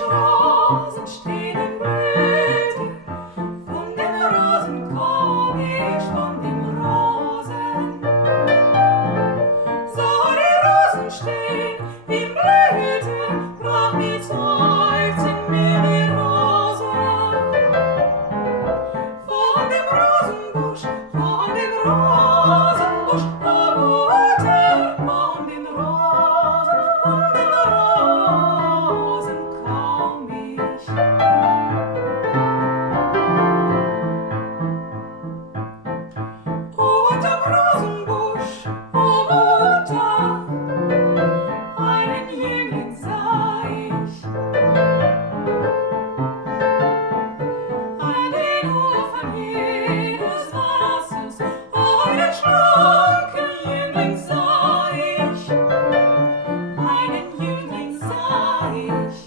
Rosen stehen in Blüte, von den Rosen komm ich, von den Rosen. So die Rosen stehen in Blüte, brach mir seufzen mir die Rosen. Von dem Rosenbusch, von dem Rosenbusch, o Mutter, von den Rosen komm ich. Unterm Rosenbusch, o Mutter, einen Jüngling sah ich. An den Ufern jedes Wassers, einen schlanken Jüngling sah ich. Einen Jüngling sah ich.